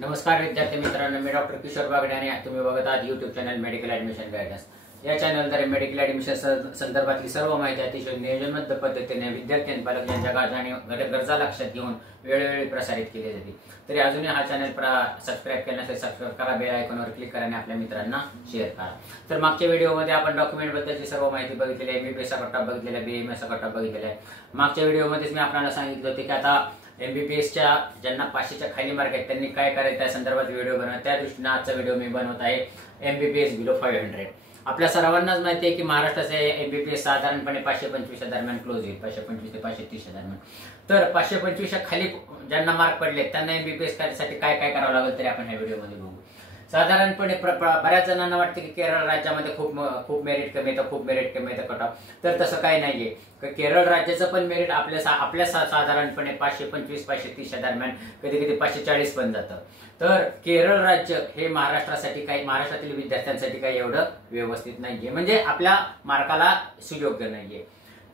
नमस्कार विद्यार्थी मित्रांनो, मी डॉक्टर किशोर बागडे आणि तुम्ही बघत आहात YouTube channel medical admission guidance. या चॅनलद्वारे मेडिकल ऍडमिशन संदर्भातली सर्व माहिती अतिशय नियोजनबद्ध पद्धतीने विद्यार्थी आणि पालक यांच्या गरजा लक्षात घेऊन वेळोवेळी प्रसारित केली जाते। तरी अजूनही हा चॅनल सबस्क्राइब केला नसेल सबस्क्राइब करा, बेल आयकॉनवर क्लिक करा आणि आपल्या मित्रांना शेअर करा। तर मागच्या व्हिडिओमध्ये आपण डॉक्युमेंट बद्दलची सर्व माहिती बघितलेली आहे, एमबीबीएस चा कट-ऑफ बघितलेला आहे, बीएमएस चा कट-ऑफ बघितलेला आहे। मागच्या व्हिडिओमध्येच मी आपल्याला सांगितलं होतं की आता एमबीबीएसच्या ज्यांना 500च्या खाली मार्क आहेत त्यांनी काय करायचं त्या संदर्भात व्हिडिओ बनवला। त्या दृष्टीने आजचा व्हिडिओ मी बनवत आहे एमबीबीएस बिलो 500। आपल्या सर्वांनाच माहिती आहे की महाराष्ट्राचे एमबीबीएस साधारणपणे 525 दरम्यान क्लोज होईल, 525 ते 530 दरम्यान। तर 525च्या खाली ज्यांना मार्क पडले त्यांना एमबीबीएस साठी काय काय करावं लागेल तरी आपण ह्या व्हिडिओमध्ये बघू। साधारणपणे बऱ्याच जणांना वाटते की केरळ राज्यामध्ये खूप मेरिट कमी येतं, खूप मेरिट कमी येतं कट ऑफ। तर तसं काही नाहीये। केरळ राज्याचं पण मेरिट आपल्या साधारणपणे 525 530 दरम्यान, कधी कधी 540 पण जातं। तर केरळ राज्य हे महाराष्ट्रातील विद्यार्थ्यांसाठी काही एवढं व्यवस्थित नाहीये, म्हणजे आपल्या मार्काला सुयोग्य नाहीये।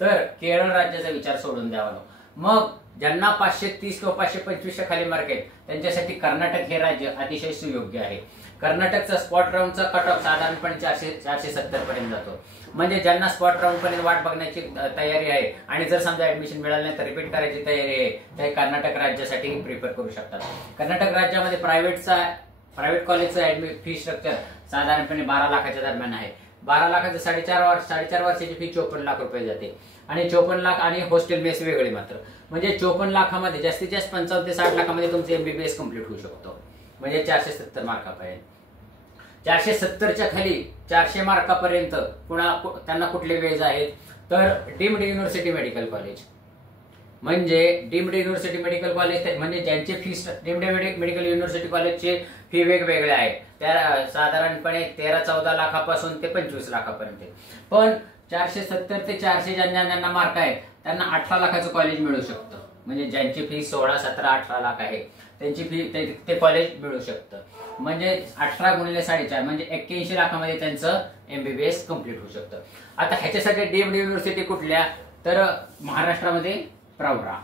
तर केरळ राज्याचा विचार सोडून द्यावा। मग ज्यांना 530 किंवा 525च्या खाली मार्क आहेत त्यांच्यासाठी कर्नाटक हे राज्य अतिशय सुयोग्य आहे। कर्नाटकचा स्पॉट राऊंडचा कट ऑफ साधारणपणे 470 पर्यंत जातो, म्हणजे ज्यांना स्पॉट राऊंड पर्यंत वाट बघण्याची तयारी आहे आणि जर समजा ऍडमिशन मिळालं नाही तर रिपीट करायची तयारी आहे, ते कर्नाटक राज्यासाठी प्रिफर करू शकतात। कर्नाटक राज्यामध्ये प्रायव्हेट कॉलेजचं फी स्ट्रक्चर साधारणपणे 12 लाखाच्या दरम्यान आहे। 12 लाखाचं 4.5 वर्षाची फी 54 लाख रुपये जाते आणि 54 लाख आणि हॉस्टेल मेस वेगळी मात्र, म्हणजे 54 लाखामध्ये जास्तीत जास्त 55 ते 60 लाखामध्ये तुमचं एमबीबीएस कम्प्लीट होऊ शकतो, म्हणजे 470 मार्कापर्यंत। 470च्या खाली 400 मार्कापर्यंत त्यांना कुठले वेज आहेत तर डीम्ड युनिव्हर्सिटी मेडिकल कॉलेज, म्हणजे डीम्ड युनिव्हर्सिटी मेडिकल कॉलेज म्हणजे ज्यांचे फीस डीम्ड मेडिकल युनिव्हर्सिटी कॉलेजचे फी वेगवेगळे आहे, त्या साधारणपणे 13-14 लाखापासून ते 25 लाखापर्यंत। पण 470 ते 400 ज्यांना मार्क आहेत त्यांना 18 लाखाचं कॉलेज मिळू शकतं, म्हणजे ज्यांची फी 16, 17, 18 लाख आहे त्यांची फी ते कॉलेज मिळू शकतं, म्हणजे 18 गुणिले 4.5 म्हणजे 81 लाखामध्ये त्यांचं एमबीबीएस कम्प्लीट होऊ शकतं। आता ह्याच्यासाठी डीम्ड युनिव्हर्सिटी कुठल्या तर महाराष्ट्रामध्ये प्रवरा,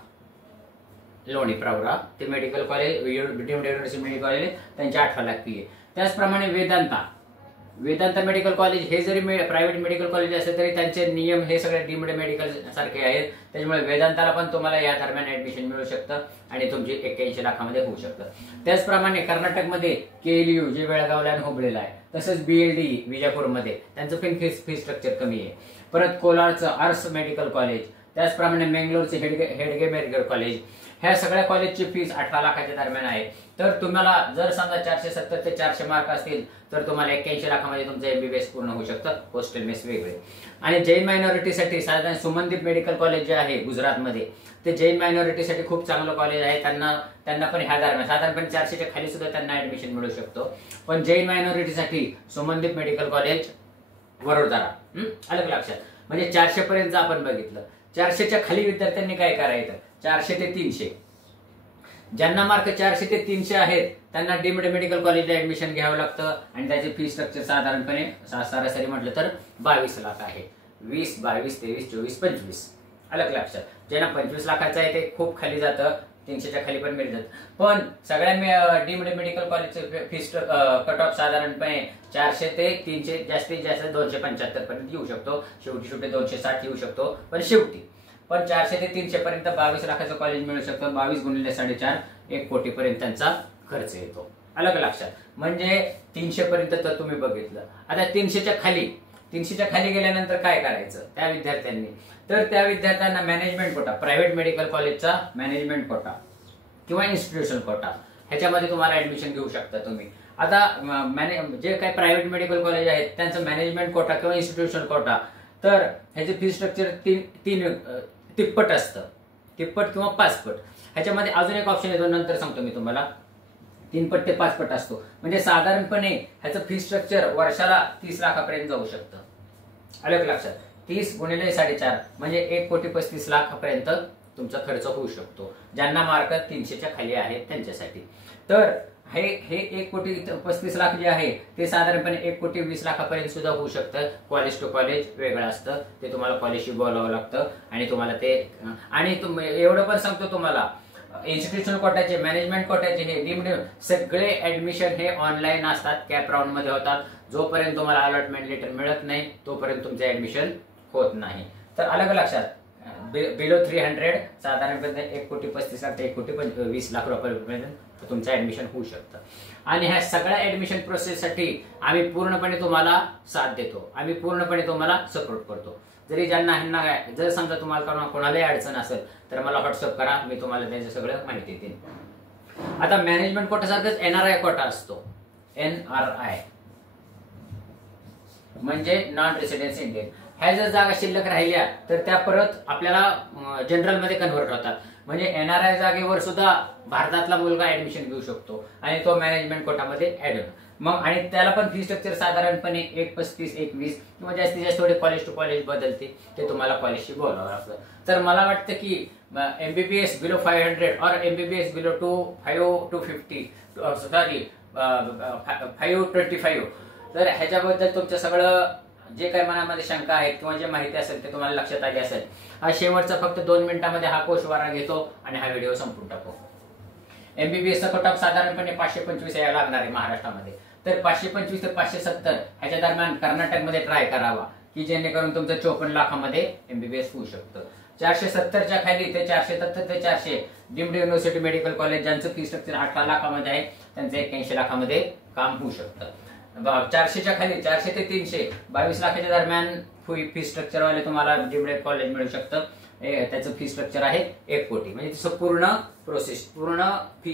लोणी प्रवरा ते medical college deemed university medical college त्यांची 18 लाख फी आहे। त्याचप्रमाणे वेदांता मेडिकल कॉलेज हे जरी प्रायव्हेट मेडिकल कॉलेज असेल तरी त्यांचे नियम हे सगळे डीम्ड मेडिकल सारखे आहेत, त्याच्यामुळे वेदांताला पण तुम्हाला या दरम्यान ऍडमिशन मिळू शकतं आणि तुमची 81 लाखामध्ये होऊ शकतं। त्याचप्रमाणे कर्नाटकमध्ये केएलयू जे बेळगावला आणि हुबळीला आहे, तसंच बीएलडी विजापूरमध्ये त्यांचं पण फी स्ट्रक्चर कमी आहे। परत कोलारचं आर्स मेडिकल कॉलेज, त्याचप्रमाणे मंगलोरचे हेडगे मेडिकल कॉलेज, ह्या सगळ्या कॉलेजची फीस 18 लाखाच्या दरम्यान आहे। तर तुम्हाला जर समजा 470 ते 400 मार्क असतील तर तुम्हाला 81 लाखामध्ये तुमचं एमबीबीएस पूर्ण होऊ शकतं, हॉस्टेल मेस वेगळे। आणि जैन मायनॉरिटीसाठी साधारण सुमनदीप मेडिकल कॉलेज जे आहे गुजरातमध्ये, ते जैन मायनॉरिटीसाठी खूप चांगलं कॉलेज आहे। त्यांना पण ह्या दरम्यान साधारणपणे 400च्या खाली सुद्धा त्यांना ऍडमिशन मिळू शकतो। पण जैन मायनॉरिटीसाठी सुमनदीप मेडिकल कॉलेज वडोदरा, अलग लक्षात, म्हणजे 400 पर्यंत आपण बघितलं। 400च्या खाली विद्यार्थ्यांनी काय करायचं 400 ते 300, ज्यांना मार्क 400 ते 300 आहेत त्यांना डीम्ड मेडिकल कॉलेजला ऍडमिशन घ्यावं लागतं आणि त्याचे फी स्ट्रक्चर साधारणपणे सरासरी म्हटलं तर 22 लाख आहे। 20, 22, 23, 24, 25 अलग लक्षात। ज्यांना 25 लाखाचं आहे ते खूप खाली जातं, 300च्या खाली पण मिळतात। पण सगळ्या डीम्ड मेडिकल कॉलेजचे फी कट ऑफ साधारणपणे 400 ते 300, जास्तीत जास्त 275 पर्यंत येऊ शकतो, शेवटी 260 येऊ शकतो, पण 400 ते 300 पर्यंत 22 लाखाचं कॉलेज मिळू शकतं। 22 गुणिले 4.5 1 कोटी पर्यंत त्यांचा खर्च येतो, अलग लक्षात। म्हणजे 300 पर्यंत तर तुम्ही बघितलं। आता 300च्या खाली गेल्यानंतर काय करायचं त्या विद्यार्थ्यांनी, तर त्या विद्यार्थ्यांना मॅनेजमेंट कोटा, प्रायव्हेट मेडिकल कॉलेजचा मॅनेजमेंट कोटा किंवा इन्स्टिट्यूशन कोटा, ह्याच्यामध्ये तुम्हाला ऍडमिशन घेऊ शकता तुम्ही। आता जे काही प्रायव्हेट मेडिकल कॉलेज आहेत त्यांचं मॅनेजमेंट कोटा किंवा इन्स्टिट्यूशन कोटा, तर ह्याचे फी स्ट्रक्चर तिप्पट असतं, तिप्पट किंवा 5 पट। ह्याच्यामध्ये अजून एक ऑप्शन येतो, नंतर सांगतो मी तुम्हाला, 3 पट ते 5 पट असतो, म्हणजे साधारणपणे ह्याचं फी स्ट्रक्चर वर्षाला 30 लाखापर्यंत जाऊ शकतं, अलग लक्षात। 30 गुणिले 4.5 म्हणजे 1 कोटी 35 लाखापर्यंत तुमचा खर्च होऊ शकतो, ज्यांना मार्क 300च्या खाली आहेत त्यांच्यासाठी। तर हे 1 कोटी 35 लाख जे आहे ते साधारणपणे 1 कोटी 20 लाखापर्यंत सुद्धा होऊ शकतं। कॉलेज टू कॉलेज वेगळं असतं, ते तुम्हाला कॉलेजशी बोलावं लागतं आणि तुम्हाला ते, आणि एवढं पण सांगतो तुम्हाला, इन्स्टिट्यूशनल कोट्याचे, मॅनेजमेंट कोट्याचे, हे डीम्ड सगळे ऍडमिशन हे ऑनलाईन असतात, कॅप राऊंड मध्ये होतात. जोपर्यंत तुम्हाला अलॉटमेंट लेटर मिळत नाही तोपर्यंत तुमचे ऍडमिशन होत नाही. तर अलग लक्षात, बिलो 300 साधारणपणे 1,35,00,000 ते 1,20,00,000 रुपयापर्यंत तुमचं ऍडमिशन होऊ शकतं. आणि ह्या सगळ्या ऍडमिशन प्रोसेससाठी आम्ही पूर्णपणे तुम्हाला साथ देतो, आम्ही पूर्णपणे तुम्हाला सपोर्ट करतो. जरी ज्यांना जर समजा तुम्हाला कोणालाही अडचण असेल तर मला व्हॉट्सअप करा, मी तुम्हाला त्याचं सगळं माहिती देईन. आता मॅनेजमेंट कोटासारखंच NRI कोटा असतो. NRI म्हणजे नॉन रेसिडेन्स इंडियन. ह्या जर जागा शिल्लक राहिल्या तर त्या परत आपल्याला जनरल मध्ये कन्व्हर्ट होतात. म्हणजे NRI जागेवर सुद्धा भारतातला मुलगा ऍडमिशन घेऊ शकतो आणि तो मॅनेजमेंट कोटामध्ये ऍड होतो. मग आणि त्याला पण फी स्ट्रक्चर साधारणपणे 1,35,00,000 1,20,00,000 किंवा जास्तीत जास्त थोडे कॉलेज टू कॉलेज बदलते, ते तुम्हाला कॉलेजशी बोलावं लागतं. तर मला वाटतं की MBBS बिलो 500 और MBBS बिलो 250 सॉरी 525, तर ह्याच्याबद्दल तुमचं सगळं जे काही मनामध्ये शंका आहेत किंवा जे माहिती असेल ते तुम्हाला लक्षात आली असेल. हा शेवटचा फक्त 2 मिनिटांमध्ये हा कोशवारा घेतो आणि हा व्हिडिओ संपून टाकतो. MBBSचा कट ऑफ साधारणपणे 525 यायला लागणार आहे महाराष्ट्रामध्ये. तर 525 ते 570 ह्याच्या दरम्यान कर्नाटकमध्ये ट्राय करावा, की जेणेकरून तुमचं 54 लाखामध्ये MBBS होऊ शकतं. 470च्या खाली ते 470 ते 400 डीम्ड युनिव्हर्सिटी मेडिकल कॉलेज ज्यांचं फी स्ट्रक्चर 18 लाखामध्ये आहे त्यांचं 81 लाखामध्ये काम होऊ शकतं. 400च्या खाली 400 ते 300 22 लाखाच्या दरम्यान फी स्ट्रक्चर वाले तुम्हाला डीम्ड कॉलेज मिळू शकतं. त्याचं फी स्ट्रक्चर आहे 1 कोटी, म्हणजे तसं पूर्ण प्रोसेस, पूर्ण फी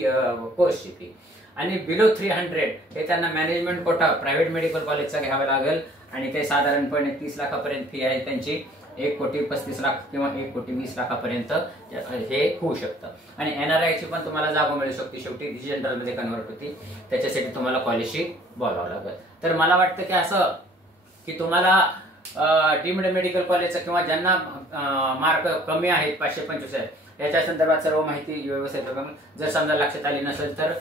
कोर्सची फी. आणि बिलो 300 हे त्यांना मॅनेजमेंट कोटा प्रायव्हेट मेडिकल कॉलेजचा घ्यावा लागेल आणि ते साधारणपणे 30 लाखापर्यंत फी आहे त्यांची. 1,35,00,000 किंवा 1,20,00,000 हे होऊ शकतं. आणि NRI ची पण तुम्हाला जागा मिळू शकते, शेवटी जनरल मध्ये कन्व्हर्ट होती, त्याच्यासाठी तुम्हाला कॉलेजशी बोलावं लागेल. तर मला वाटतं की असं की तुम्हाला डीम्ड मेडिकल कॉलेजचं किंवा ज्यांना मार्क कमी आहेत 525 याच्या संदर्भात सर्व माहिती व्यवस्थित, जर समजा लक्षात आली नसेल तर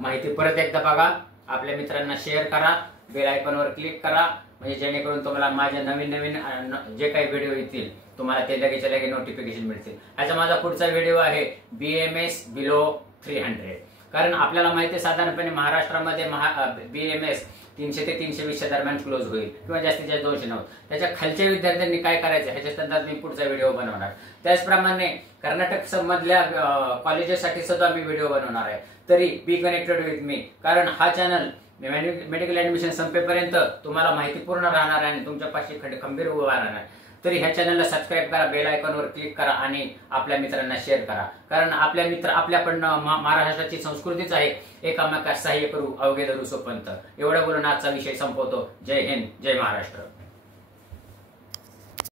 माहिती परत एकदा बघा, आपल्या मित्रांना शेअर करा, बेल आयकॉनवर क्लिक करा, म्हणजे जेणेकरून तुम्हाला माझ्या नवीन जे काही व्हिडिओ येतील तुम्हाला ते लगेचच्या लगे नोटिफिकेशन मिळतील. ह्याचा माझा पुढचा व्हिडिओ आहे BMS बिलो 300. कारण आपल्याला माहिती आहे साधारणपणे महाराष्ट्रामध्ये BMS 300 ते 320 दरम्यान क्लोज होईल किंवा जास्तीत जास्त 209. त्याच्या खालच्या विद्यार्थ्यांनी काय करायचं ह्याच्या संदर्भात मी पुढचा व्हिडिओ बनवणार. त्याचप्रमाणे कर्नाटक मधल्या कॉलेजेससाठी सुद्धा मी व्हिडिओ बनवणार आहे. तरी बी कनेक्टेड विथ मी, कारण हा चॅनल मेडिकल ऍडमिशन संपेपर्यंत तुम्हाला माहिती पूर्ण राहणार आहे आणि तुमच्या पाशी खंबीर उभा राहणार. तरी ह्या चॅनलला सबस्क्राईब करा, बेल आयकॉनवर क्लिक करा आणि आपल्या मित्रांना शेअर करा. कारण आपल्याकडनं महाराष्ट्राची संस्कृतीच आहे, एकामेकास सहाय्य करू अवघे धरू सोपंत. एवढं बोलून आजचा विषय संपवतो. जय हिंद, जय महाराष्ट्र.